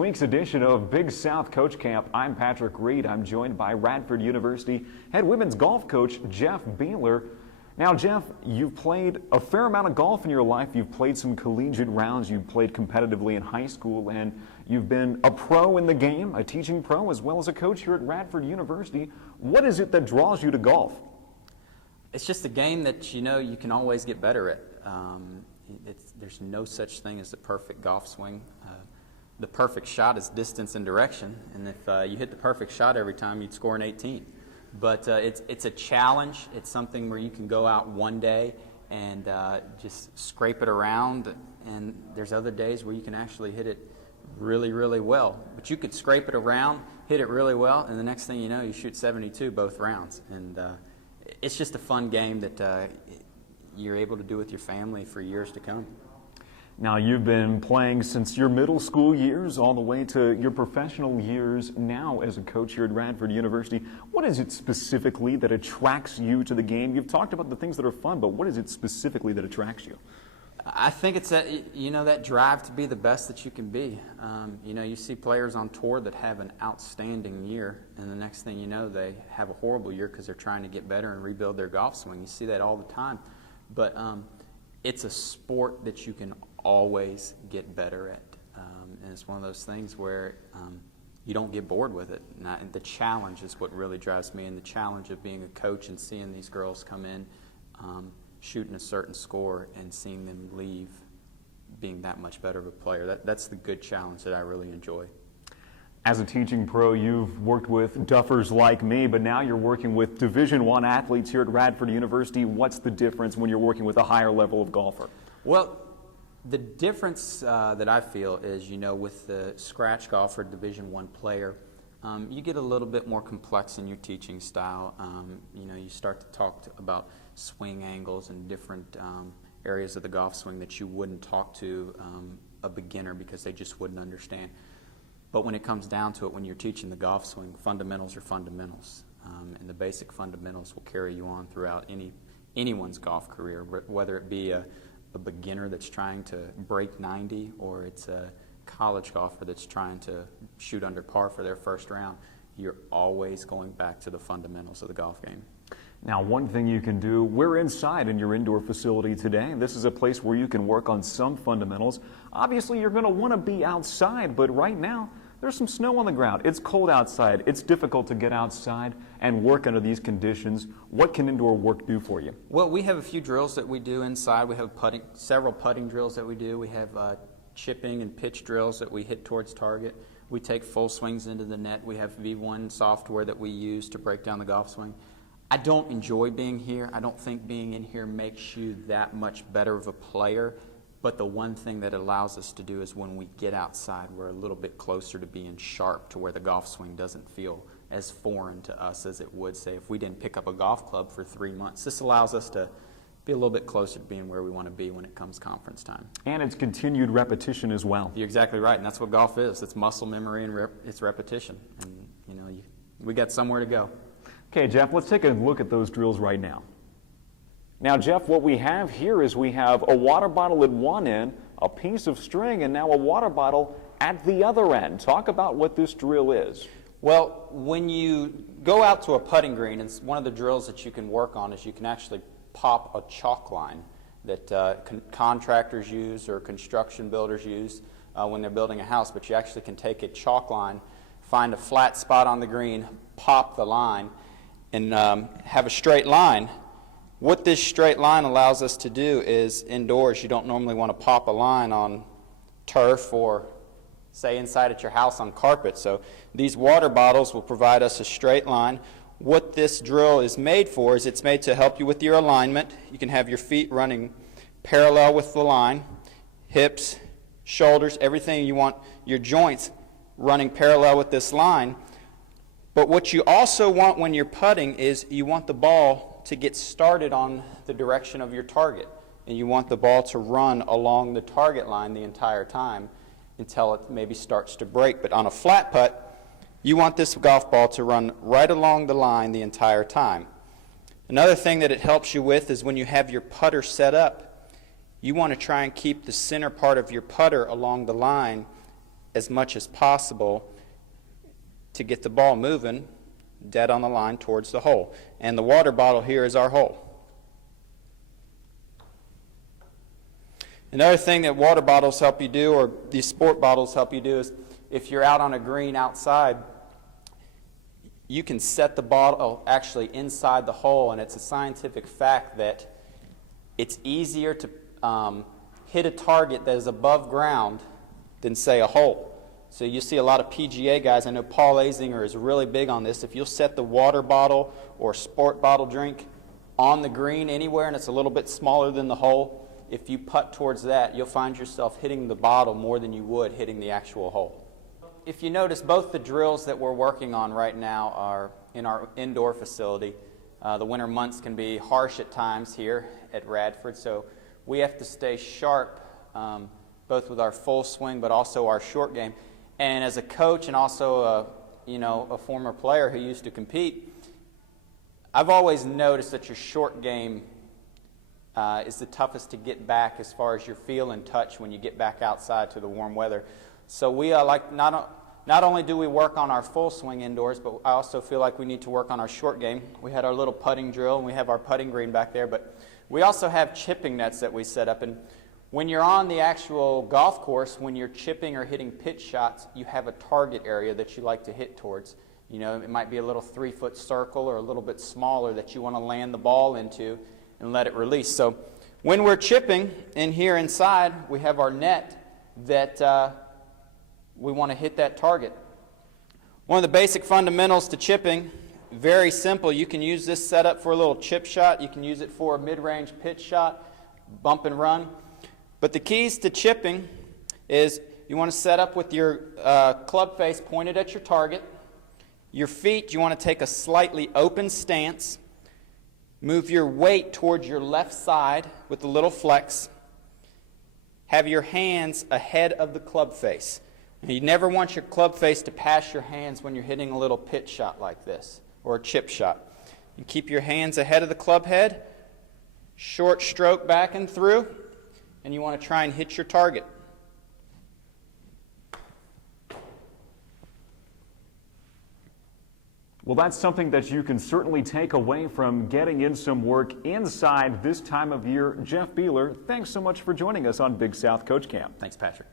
Week's edition of Big South Coach Camp. I'm Patrick Reed. I'm joined by Radford University head women's golf coach Jeff Beeler. Now, Jeff, you've played a fair amount of golf in your life. You've played some collegiate rounds. You've played competitively in high school, and you've been a pro in the game, a teaching pro, as well as a coach here at Radford University. What is it that draws you to golf? It's just a game that you can always get better at. There's no such thing as the perfect golf swing. The perfect shot is distance and direction, and if you hit the perfect shot every time, you'd score an 18. But it's a challenge. It's something where you can go out one day and just scrape it around, and there's other days where you can actually hit it really, really well. But you could scrape it around, hit it really well, and the next thing you know, you shoot 72 both rounds. And it's just a fun game that you're able to do with your family for years to come. Now, you've been playing since your middle school years all the way to your professional years now as a coach here at Radford University. What is it specifically that attracts you to the game? You've talked about the things that are fun, but what is it specifically that attracts you? I think it's that drive to be the best that you can be. You see players on tour that have an outstanding year, and the next thing you know, they have a horrible year because they're trying to get better and rebuild their golf swing. You see that all the time. But it's a sport that you can always get better at, and it's one of those things where you don't get bored with it. And the challenge is what really drives me, and the challenge of being a coach and seeing these girls come in shooting a certain score and seeing them leave being that much better of a player. That's the good challenge that I really enjoy. As a teaching pro, you've worked with duffers like me, but now you're working with Division I athletes here at Radford University. What's the difference when you're working with a higher level of golfer? Well, the difference that I feel is, with the scratch golfer, Division I player, you get a little bit more complex in your teaching style. You start to talk about swing angles and different areas of the golf swing that you wouldn't talk to a beginner because they just wouldn't understand. But when it comes down to it, when you're teaching the golf swing, fundamentals are fundamentals. And the basic fundamentals will carry you on throughout anyone's golf career, whether it be a beginner that's trying to break 90 or it's a college golfer that's trying to shoot under par for their first round. You're always going back to the fundamentals of the golf game. Now, one thing you can do, we're inside in your indoor facility today. This is a place where you can work on some fundamentals. Obviously, you're going to want to be outside, but right now, there's some snow on the ground. It's cold outside. It's difficult to get outside and work under these conditions. What can indoor work do for you? Well, we have a few drills that we do inside. We have several putting drills that we do. We have chipping and pitch drills that we hit towards target. We take full swings into the net. We have V1 software that we use to break down the golf swing. I don't enjoy being here. I don't think being in here makes you that much better of a player. But the one thing that it allows us to do is when we get outside, we're a little bit closer to being sharp to where the golf swing doesn't feel as foreign to us as it would, say, if we didn't pick up a golf club for 3 months. This allows us to be a little bit closer to being where we want to be when it comes conference time. And it's continued repetition as well. You're exactly right, and that's what golf is. It's muscle memory and it's repetition. And, we got somewhere to go. Okay, Jeff, let's take a look at those drills right now. Now, Jeff, what we have here is we have a water bottle at one end, a piece of string, and now a water bottle at the other end. Talk about what this drill is. Well, when you go out to a putting green, it's one of the drills that you can work on is you can actually pop a chalk line that contractors use or construction builders use when they're building a house, but you actually can take a chalk line, find a flat spot on the green, pop the line, and have a straight line. What this straight line allows us to do is indoors, you don't normally want to pop a line on turf or say inside at your house on carpet. So these water bottles will provide us a straight line. What this drill is made for is it's made to help you with your alignment. You can have your feet running parallel with the line, hips, shoulders, everything you want, your joints running parallel with this line. But what you also want when you're putting is you want the ball to get started on the direction of your target. And you want the ball to run along the target line the entire time until it maybe starts to break. But on a flat putt, you want this golf ball to run right along the line the entire time. Another thing that it helps you with is when you have your putter set up, you want to try and keep the center part of your putter along the line as much as possible to get the ball moving dead on the line towards the hole. And the water bottle here is our hole. Another thing that water bottles help you do, or these sport bottles help you do, is if you're out on a green outside, you can set the bottle actually inside the hole, and it's a scientific fact that it's easier to hit a target that is above ground than, say, a hole. So you see a lot of PGA guys, I know Paul Azinger is really big on this. If you'll set the water bottle or sport bottle drink on the green anywhere and it's a little bit smaller than the hole, if you putt towards that, you'll find yourself hitting the bottle more than you would hitting the actual hole. If you notice, both the drills that we're working on right now are in our indoor facility. The winter months can be harsh at times here at Radford, so we have to stay sharp both with our full swing but also our short game. And as a coach and also a former player who used to compete, I've always noticed that your short game is the toughest to get back as far as your feel and touch when you get back outside to the warm weather. So we like not only do we work on our full swing indoors, but I also feel like we need to work on our short game. We had our little putting drill, and we have our putting green back there, but we also have chipping nets that we set up. And when you're on the actual golf course, when you're chipping or hitting pitch shots, you have a target area that you like to hit towards. You know, it might be a little 3-foot circle or a little bit smaller that you want to land the ball into and let it release. So when we're chipping in here inside, we have our net that we want to hit that target. One of the basic fundamentals to chipping, very simple. You can use this setup for a little chip shot. You can use it for a mid-range pitch shot, bump and run. But the keys to chipping is you want to set up with your club face pointed at your target. Your feet, you want to take a slightly open stance. Move your weight towards your left side with a little flex. Have your hands ahead of the club face. Now, you never want your club face to pass your hands when you're hitting a little pitch shot like this or a chip shot. You keep your hands ahead of the club head, short stroke back and through, and you want to try and hit your target. Well, that's something that you can certainly take away from getting in some work inside this time of year. Jeff Beeler, thanks so much for joining us on Big South Coach Camp. Thanks, Patrick.